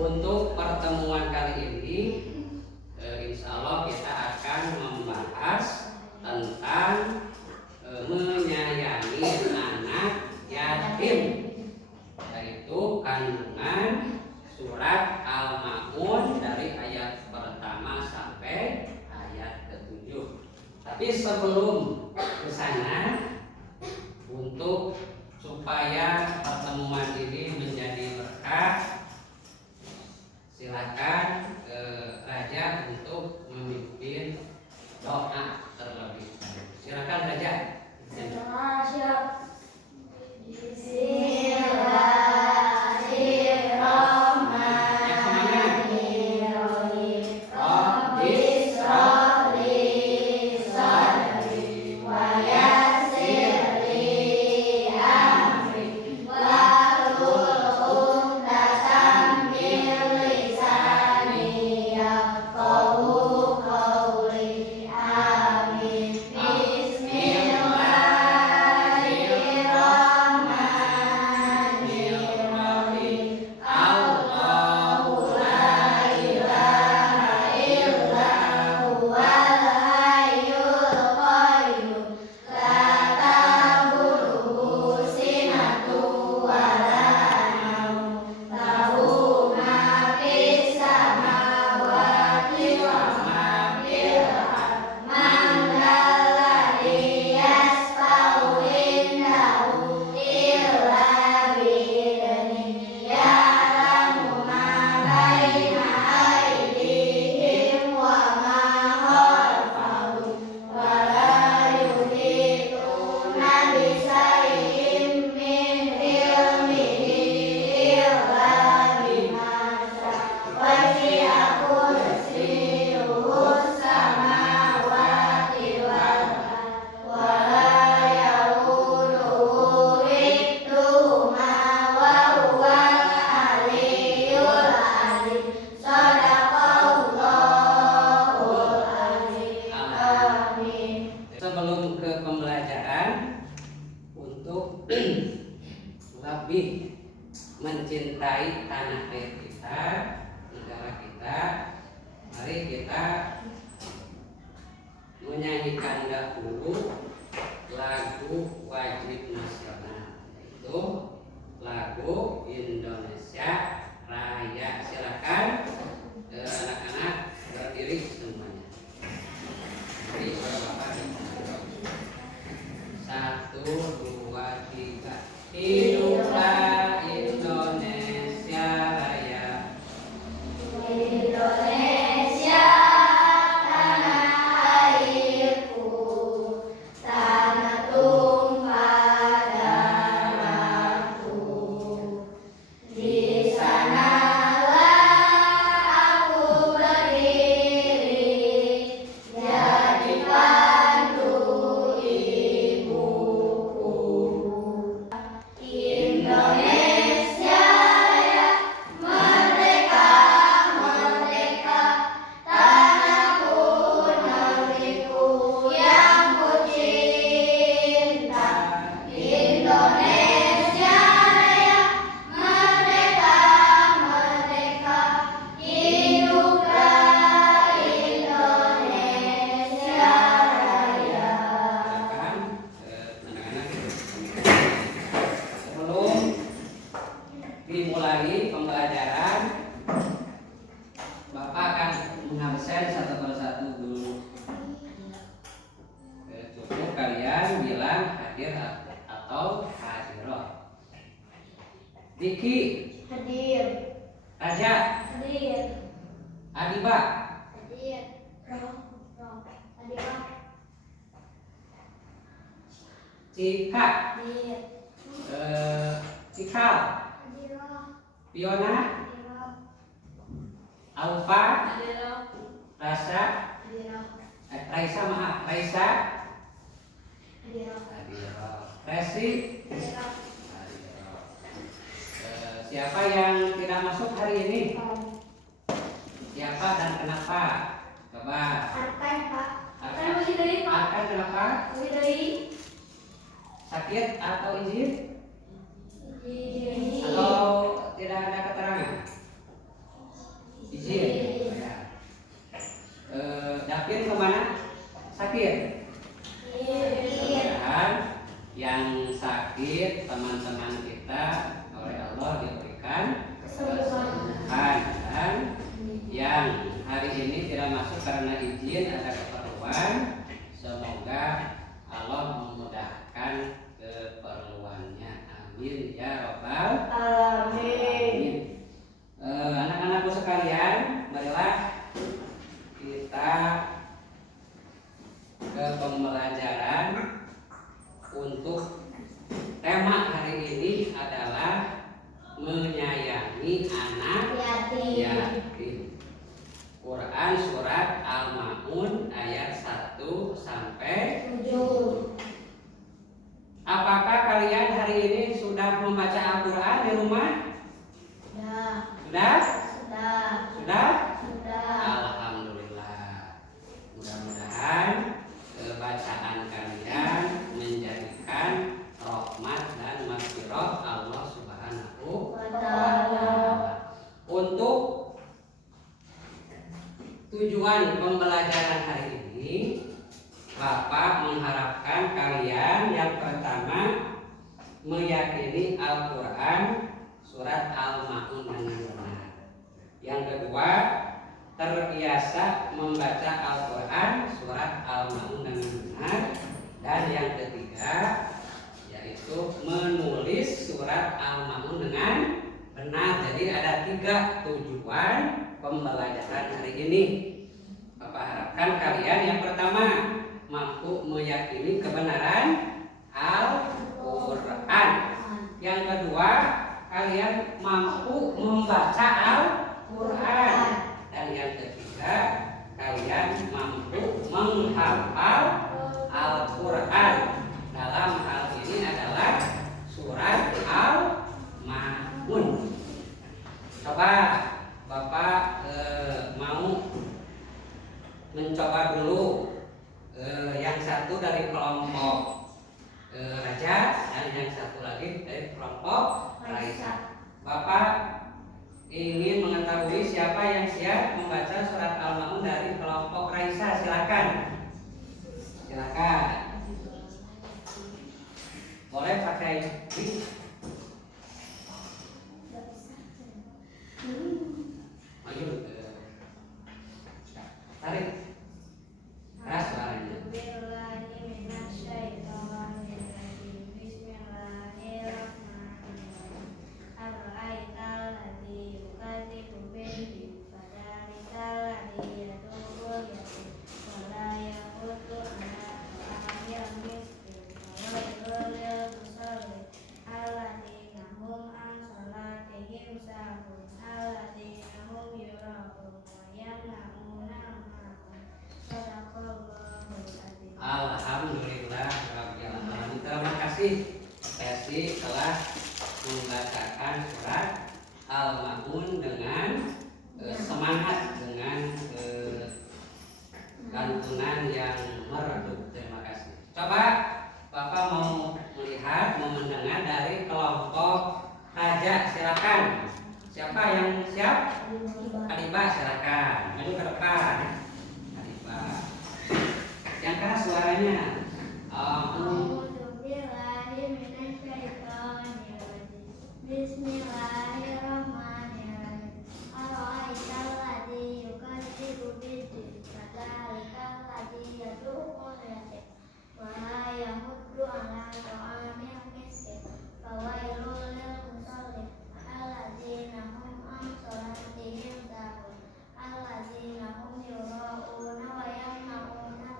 Untuk pertemuan kali ini, insya Allah kita akan membahas tentang menyayangi anak yatim, yaitu kandungan surat Al-Ma'un dari ayat pertama sampai ayat ke-7. Tapi sebelum ke sana, untuk supaya pertemuan ini menjadi berkah, silakan Raja untuk memimpin doa terlebih dahulu. Silakan Raja. Siap. Sebelum ke pembelajaran, untuk lebih mencintai tanah air kita, negara kita, mari kita menyanyikan dahulu lagu wajib nasional, yaitu lagu Indonesia Raya. Silakan anak-anak berdiri semuanya. Mari Bapak. 1, 2, 3. Hiduplah Indonesia Raya. Indonesia tanah airku, tanah tumpah darahku. Di sanalah aku berdiri, jadi pandu ibuku. Indonesia Raya, merdeka, merdeka, tanahku, negeriku yang ku cinta. Indonesia Raya, merdeka, merdeka, hiduplah Indonesia Raya. Sebelum dimulai pembelajaran, Bapak akan mengabsen satu persatu dulu. Cukup kalian bilang hadir atau hadiroh. Diki, Hadir, Raja, hadir, Adiba, hadir, hadir, Cika, hadir, Cikal, hadir, Fiona, Alfa, Rasa, Raisa, maaf, Raisa, Hadiroh, Resi, Hadiroh. Siapa yang tidak masuk hari ini? Siapa dan kenapa? Coba. Arkan, Pak. Arkan. Arkan masih dari, Pak. Arkan kenapa? Masih dari. Sakit atau izin? Izin. Atau tidak ada keterangan? izin ada keperluan, semoga Allah memudahkan keperluannya. Amin ya robbal alamin. Anak-anakku sekalian, marilah kita ke pembelajaran. Untuk tema hari ini adalah menyayangi anak yatim. Quran surat Al-Ma'un ayat 1 sampai 7. Apakah kalian hari ini sudah membaca Al-Quran di rumah? Sudah? Alhamdulillah. Mudah-mudahan bacaan kalian menjadikan rahmat dan maghfirah Allah Subhanahu wa Ta'ala. Untuk tujuan pembelajaran hari ini, Bapak mengharapkan kalian yang pertama meyakini Al-Quran surat Al-Ma'un dengan benar. Yang kedua, terbiasa membaca Al-Quran surat Al-Ma'un dengan benar. Dan yang ketiga, yaitu menulis surat Al-Ma'un dengan benar. Jadi ada 3 tujuan pembelajaran hari ini. Bapak harapkan kalian yang pertama mampu meyakini kebenaran Al-Quran. Yang kedua, kalian mampu membaca Al-Quran. Dan yang ketiga, kalian mampu menghafal Al-Quran. Dalam hal ini adalah surat Al-Ma'un. Coba Bapak mau mencoba dulu yang satu dari kelompok Raja dan yang satu lagi dari kelompok Raisa. Bapak ingin mengetahui siapa yang siap membaca surat Al-Ma'un dari kelompok Raisa. Silakan. Boleh pakai maju. Tarik keras suaranya. Alhamdulillah. Terima kasih Tesi telah membacakan surat Al-Ma'un dengan semangat, dengan lantunan yang merdu. Terima kasih. Coba Bapak mau melihat, mau mendengar dari kelompok Raja. Silakan. Siapa yang siap? Adibah, silakan. Maju ke depan. Adibah. Yang keras suaranya. Bismillahirrahmanirrahim. Ara'aital ladzi yukadzibu bid-din, fadzalikal ladzi yad'ul yatim wa la yahuddu 'ala ta'amil miskin. Fawailul lil musallin alladzina hum an shalatihim sahun alladzina hum yura'una wa yamna'una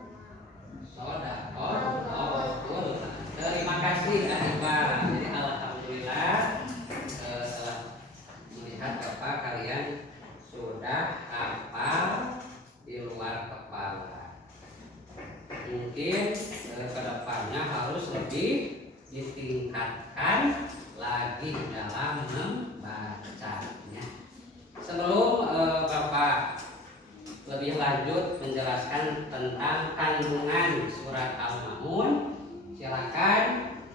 Betul. Terima kasih Adibah. Jadi alhamdulillah setelah melihat Bapak kalian sudah hafal di luar kepala. Mungkin kedepannya harus lebih ditingkatkan lagi dalam membacanya. Sebelum Bapak lebih lanjut menjelaskan tentang kandungan surat Al-Ma'un, silakan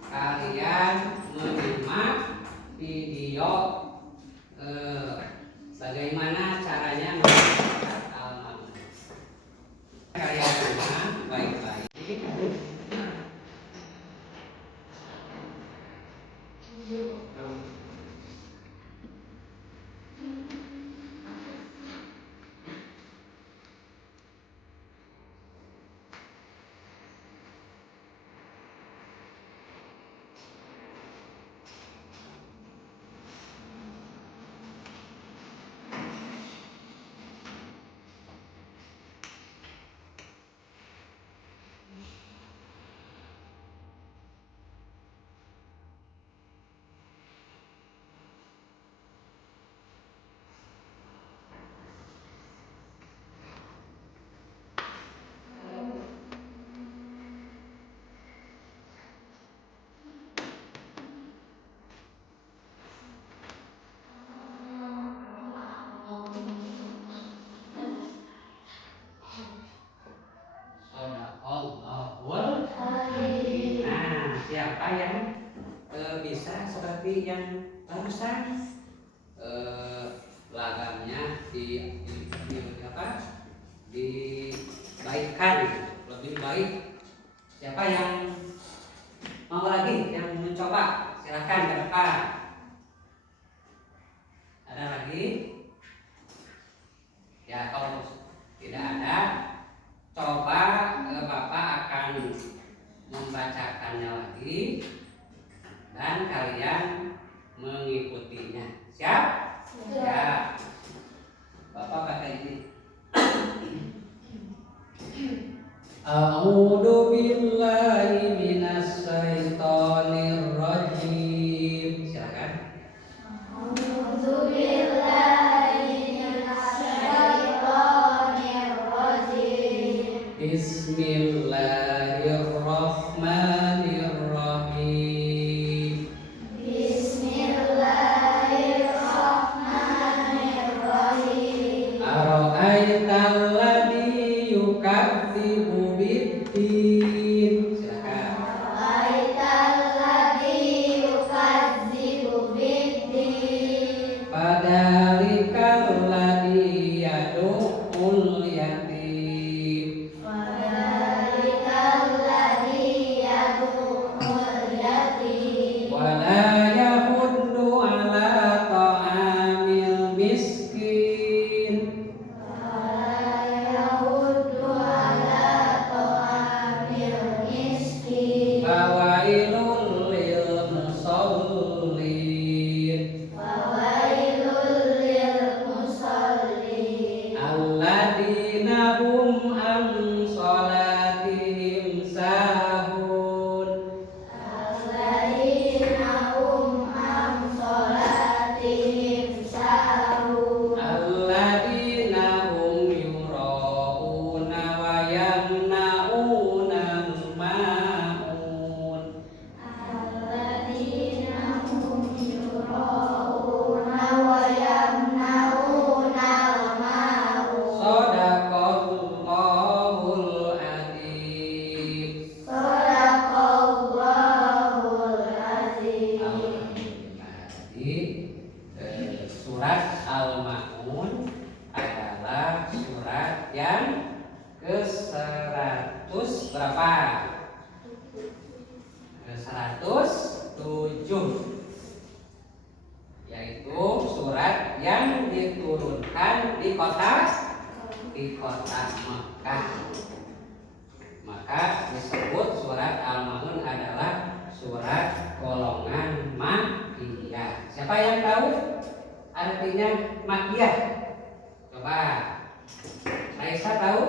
kalian menyimak video bagaimana caranya membaca surat Al-Ma'un. Kalian simak baik-baik. siapa yang bisa seperti yang barusan lagamnya dibaikkan lebih baik. Siapa yang mau lagi yang mencoba? Silakan ke depan. Ada lagi? Ya, kalau tidak ada, coba Bapak akan membacakannya lagi dan kalian mengikutinya. Siap? Ya. Bapak pakai ini. A'udzu billahi minas syaitonir rajim. Silakan. A'udzu billahi minasy syaithanir rajim. Bismillahirrahmanirrahim. Bismillahirrahmanirrahim. Ara'aital ladzi yukadzibu biddin. Silakan. Ra'aital ladzi yukadzibu biddin. Fadzalikal ladzi yad'ul yatim. Fadzalikal ladzi yad'ul yatim. Wa la yahuddu ala ta'amil miskin. Wala yahuddu ala ta'amil miskin. Fawailul lil musallin. Fawailul lil musallin. Alladzina hum an shalatihim sahun. Alladzina hum an shalatihim sahun. Alladzina hum yura'una wa yamna'una ma'un. Alladzina hum yura'una wa yamna'una al-ma'un. Shadaqallahul adzim. Shadaqallahul azim. Jadi surat Al-Ma'un adalah surat yang ke-100 berapa? Ke-107, yaitu surat yang diturunkan di kota Mekah. Maka disebut surat Al-Ma'un adalah surat golongan Makkiyah. Siapa yang tahu artinya Makkiyah? Coba. Raisa tahu?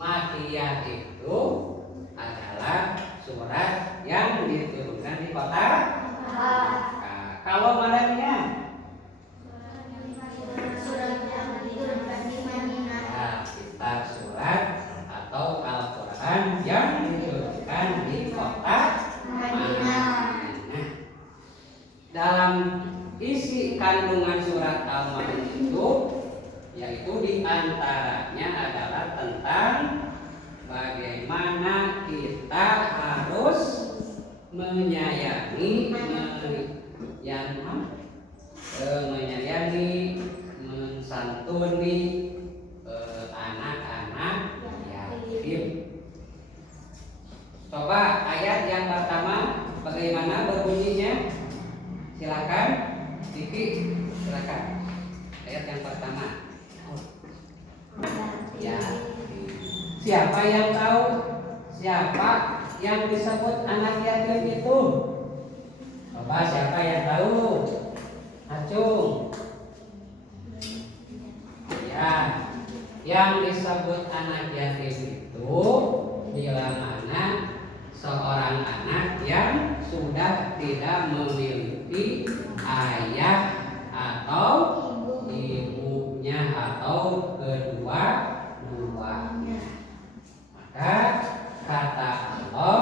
Makkiyah itu adalah surat yang diturunkan di kota Mekah. Kalau Madaniyah, Surat yang diturunkan di Madinah. ya, kitab surat atau Al-Quran yang diturunkan di kota Madinah. Dalam isi kandungan surat Al-Ma'un itu, yaitu diantaranya adalah tentang bagaimana kita harus menyayangi, mensantuni anak-anak yatim. Coba ayat yang pertama bagaimana berbunyinya? Silakan, Diki, silakan. Ayat yang pertama. Ya. Siapa yang tahu siapa yang disebut anak yatim itu? Coba siapa yang tahu? Acung. Ya, yang disebut anak yatim itu bila mana seorang anak yang sudah tidak memiliki ayah atau ibunya atau kedua-duanya. Maka kata Allah,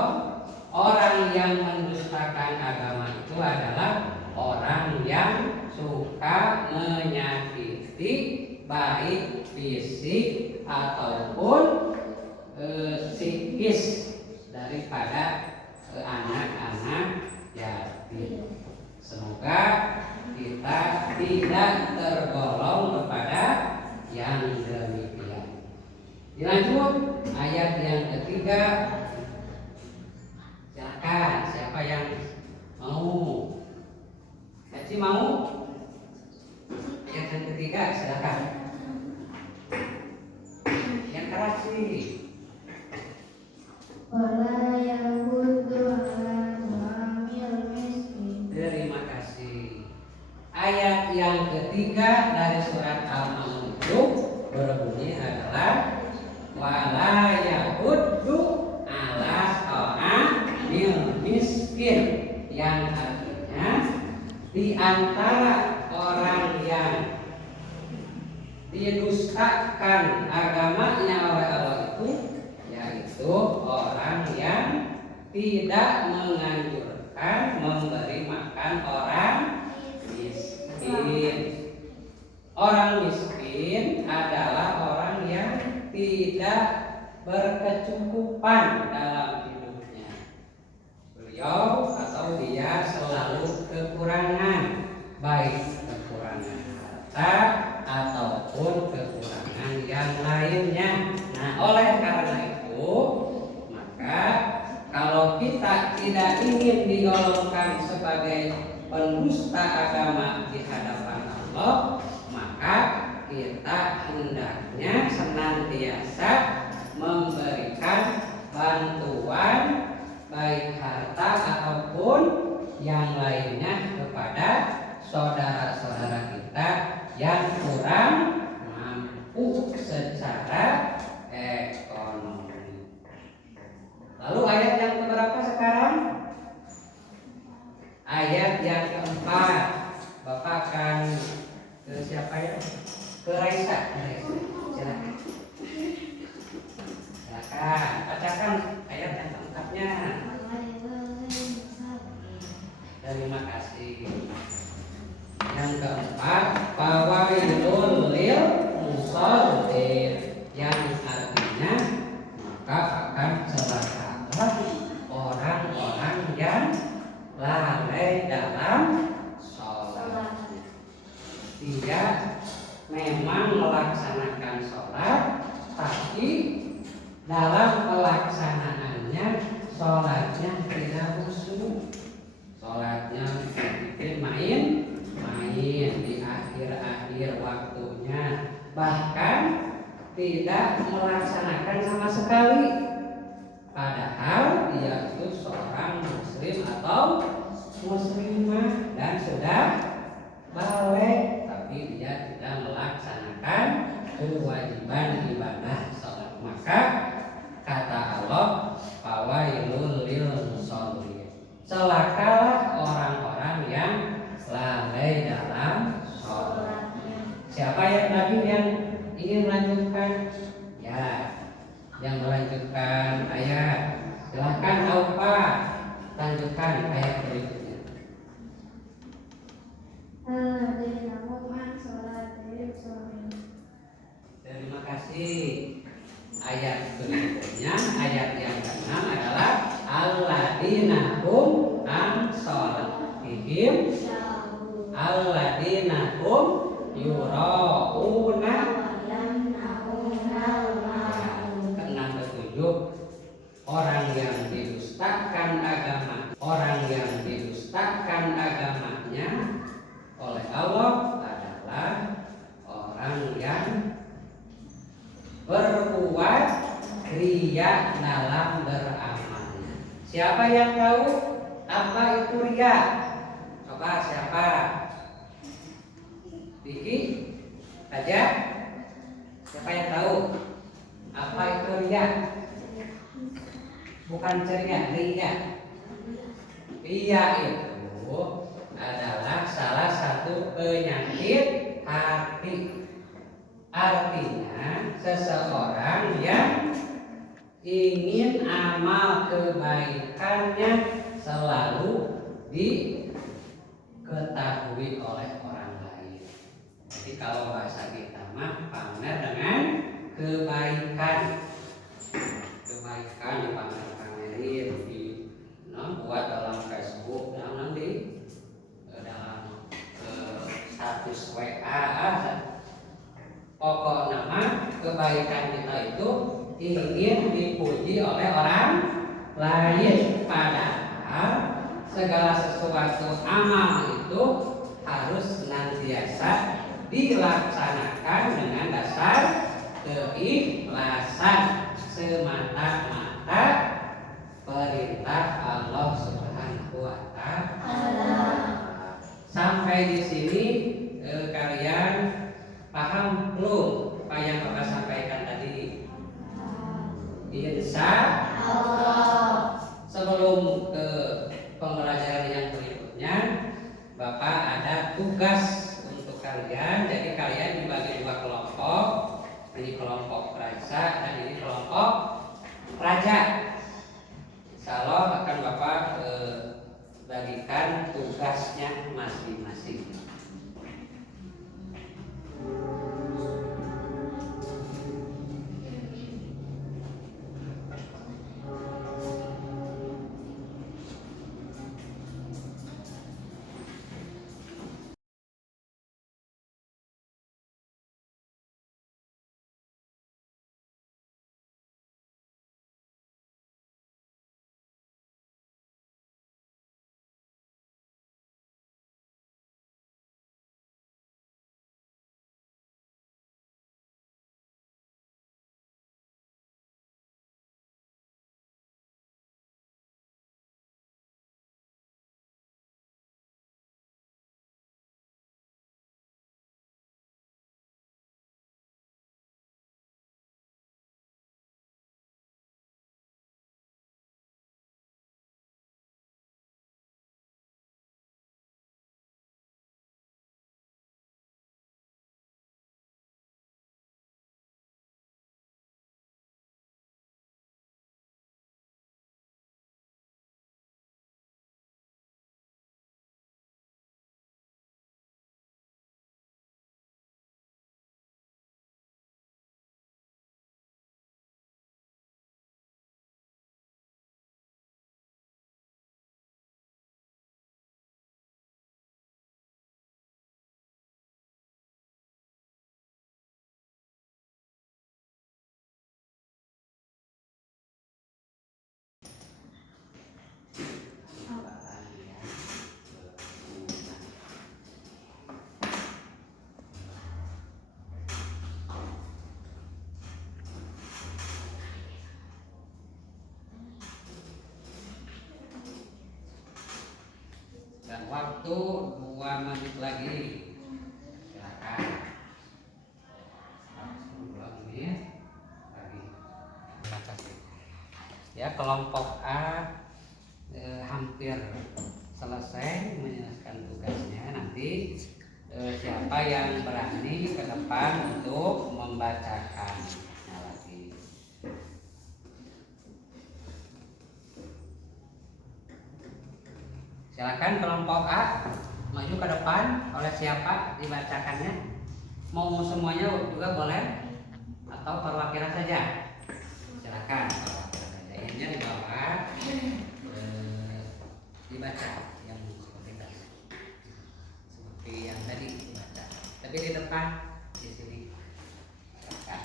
orang yang mendustakan agama itu adalah orang yang suka menyakiti baik fisik ataupun psikis kikis daripada anak-anak yatim. Semoga kita tidak tergolong kepada yang demikian. Dilanjut ayat yang ketiga. Silakan, siapa yang mau? Haji mau? Ayat yang ketiga, silakan. Yang keras sih. Wala yahudu ala ta'amil miskin. Terima kasih. Ayat yang ketiga dari surat Al-Maun itu berbunyi adalah wala yahuddu ala ta'amil miskin, yang artinya di antara orang yang didustakan agamanya oleh Allah itu, yaitu orang yang tidak menganjurkan memberi makan orang miskin. Orang miskin adalah orang yang tidak berkecukupan dalam hidupnya. Beliau atau dia selalu kekurangan, baik kekurangan harta ataupun kekurangan yang lainnya. Nah, oleh karena itu, maka kalau kita tidak ingin digolongkan sebagai pendusta agama di hadapan Allah, maka kita hendaknya senantiasa memberikan bantuan baik harta ataupun yang lainnya kepada saudara-saudara kita yang kurang mampu secara ekonomi. Lalu ayat yang keberapa sekarang? Ayat yang keempat. Bapak akan ke siapa ya? Ke Raisa. Silakan. Silakan bacakan ayat yang keempatnya. Terima kasih. Yang keempat, fawailul lil musallin, yang artinya maka akan celakalah orang-orang yang lalai dalam sholat. Dia memang melaksanakan sholat, tapi dalam pelaksanaannya sholatnya tidak khusyuk. Sholatnya bikin main di akhir-akhir waktunya, bahkan tidak melaksanakan sama sekali, padahal dia itu seorang muslim atau muslimah dan sudah balik, tapi dia tidak melaksanakan kewajiban ibadah sholat. Maka kata Allah, fawailul lil musallin, celakalah orang-orang yang lalai dalam sholat. Siapa yang tadi yang ingin melanjutkan? Ya, yang melanjutkan ayat. Silahkan Aupa, lanjutkan ayat berikutnya. Terima kasih. Ayat berikutnya, ayat yang ke-6 adalah alladzina hum an sholatihim alladzina hum yurauna. Keenam ketujuh, orang yang didustakan agama, orang yang didustakan agamanya oleh Allah adalah orang yang berbuat riya dalam beramalnya. Siapa yang tahu apa itu riya? Coba siapa? Vicky aja. Siapa yang tahu apa itu riya? Bukan ceria, riya. Riya itu adalah salah satu penyakit hati. Artinya seseorang yang ingin amal kebaikannya selalu diketahui oleh orang lain. Jadi kalau bahasa kita mah pamer dengan kebaikan. bagikan di pamer-pamerin di buat dalam Facebook dalam status WA. Pokok nama kebaikan kita itu ingin dipuji oleh orang lain, padahal segala sesuatu amal itu harus senantiasa dilaksanakan dengan dasar keikhlasan semata-mata perintah Allah Subhanahu wa Ta'ala. Sampai di sini kalian paham belum apa yang Bapak sampaikan tadi? Insya Allah. Sebelum ke pembelajaran yang berikutnya, Bapak ada tugas untuk kalian. Jadi kalian dibagi dua kelompok. Ini kelompok raja dan ini kelompok raja. Insya Allah akan Bapak bagikan tugasnya masing-masing. Dan waktu 2 menit lagi. Silakan. 2 menit lagi. Terima kasih. Ya, kelompok A hampir selesai menyelesaikan tugasnya. Nanti siapa yang berani ke depan untuk membacakannya lagi. Silakan kelompok A maju ke depan. Oleh siapa dibacakannya? Mau semuanya juga boleh atau perwakilan saja. Silakan perwakilan saja. Ini di bawah dibaca yang seperti yang tadi dibaca. Tapi di depan di sini. Silakan.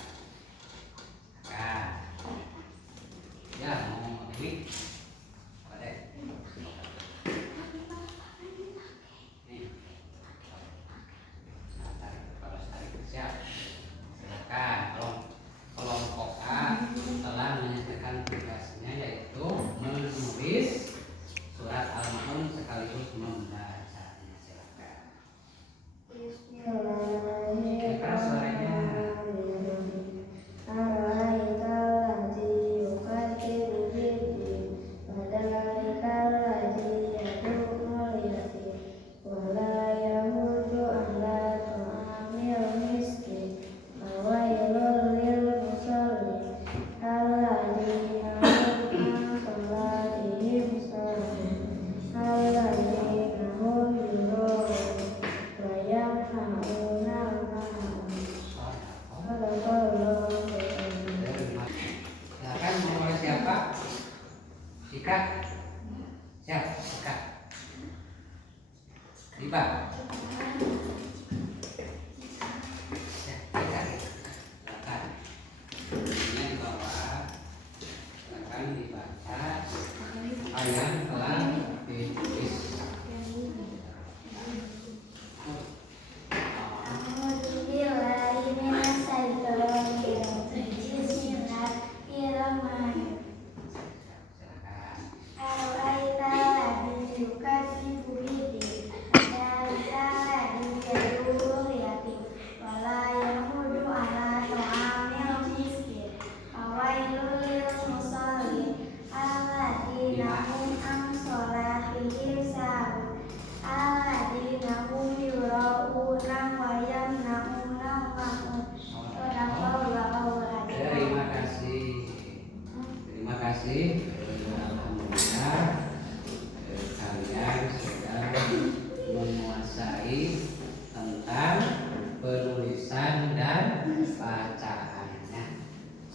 Ya, mau ini. Kelompok A telah menyelesaikan tugasnya, yaitu menulis surat Al-Ma'un sekaligus membacanya. Silakan. Bismillahirrahmanirrahim. Keras suara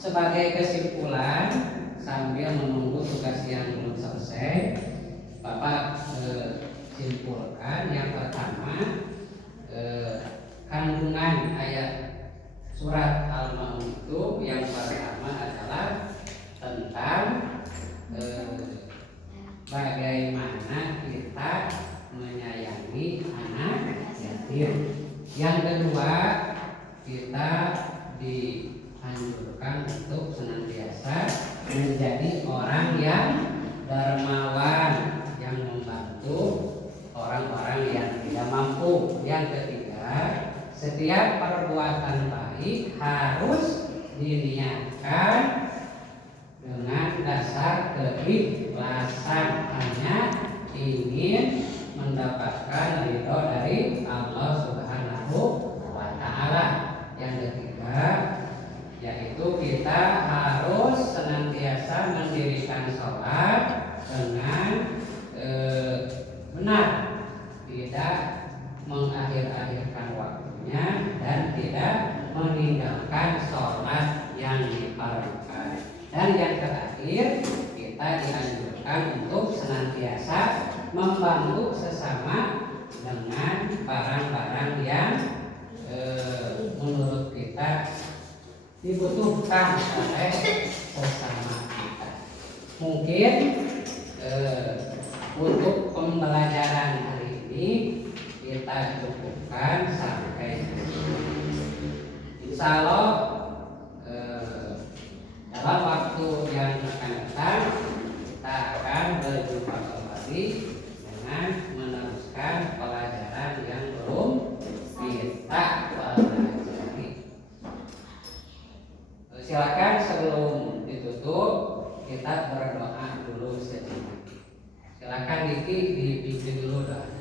sebagai kesimpulan sambil menunggu tugas yang belum selesai, Bapak simpulkan yang pertama, kandungan ayat surat Al-Maun itu yang pertama adalah tentang bagaimana kita menyayangi anak yatim. Yang kedua, kita dianjurkan untuk senantiasa menjadi orang yang dermawan, yang membantu orang-orang yang tidak mampu. Yang ketiga, setiap perbuatan baik harus diniatkan dengan dasar keikhlasan, hanya ingin mendapatkan ridho dari Allah Subhanahu wa Ta'ala. Yang ketiga, yaitu kita harus senantiasa mendirikan sholat dengan benar, tidak mengakhir-akhirkan waktunya dan tidak meninggalkan sholat yang difardukan. Dan yang terakhir, kita dianjurkan untuk senantiasa membantu sesama dengan barang-barang yang menurut kita dibutuhkan oleh sesama kita. Mungkin untuk pembelajaran hari ini kita cukupkan sampai di sini. Insya Allah dalam waktu yang akan datang kita akan berjumpa kembali dengan meneruskan pelajaran yang belum kita pelajari. Silakan sebelum ditutup kita berdoa dulu sedikit. Silakan Diki dibimbing dulu doa.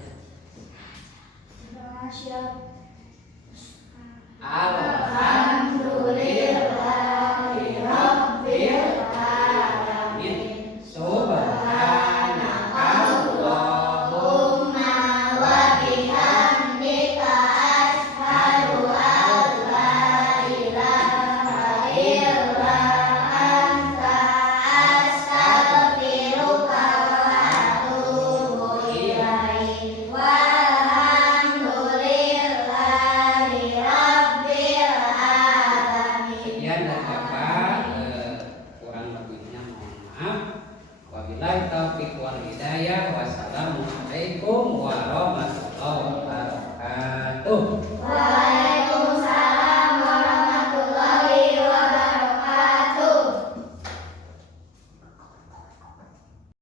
Alhamdulillahirabbil alamin. Subhanaka Allahumma wa bihamdika asyhadu an la ilaha illa anta astaghfiruka wa atubu ilaik. Sekian dan Bapak, kurang lebihnya mohon maaf. Wabillahi taufiq wal hidayah. Wassalamualaikum warahmatullahi wabarakatuh.